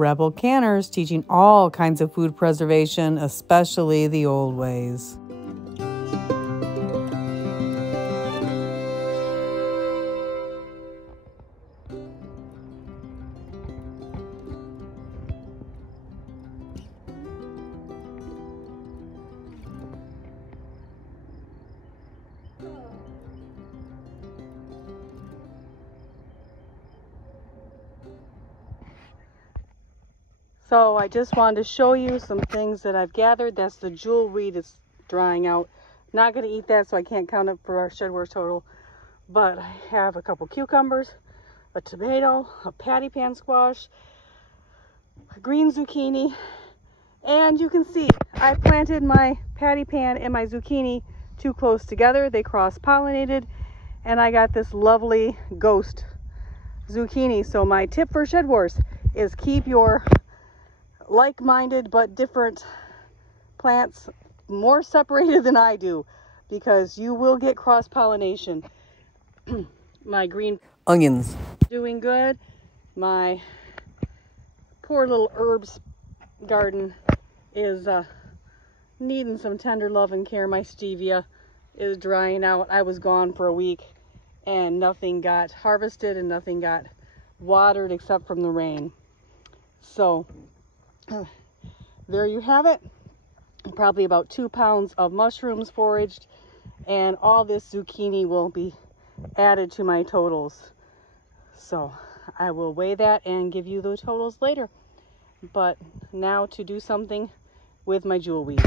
Rebel Canners, teaching all kinds of food preservation, especially the old ways. So I just wanted to show you some things that I've gathered. That's the jewel weed is drying out. Not going to eat that, so I can't count it for our shedware total. But I have a couple cucumbers, a tomato, a patty pan squash, a green zucchini, and you can see I planted my patty pan and my zucchini too close together. They cross-pollinated, and I got this lovely ghost zucchini. So my tip for Shed Wars is keep your like-minded but different plants more separated than I do, because you will get cross-pollination. My green onions doing good. My poor little herbs garden is needing some tender love and care. My stevia is drying out. I was gone for a week and nothing got harvested and nothing got watered except from the rain. So there you have it. Probably about 2 pounds of mushrooms foraged, and all this zucchini will be added to my totals. So I will weigh that and give you the totals later. But now to do something with my jewel weed.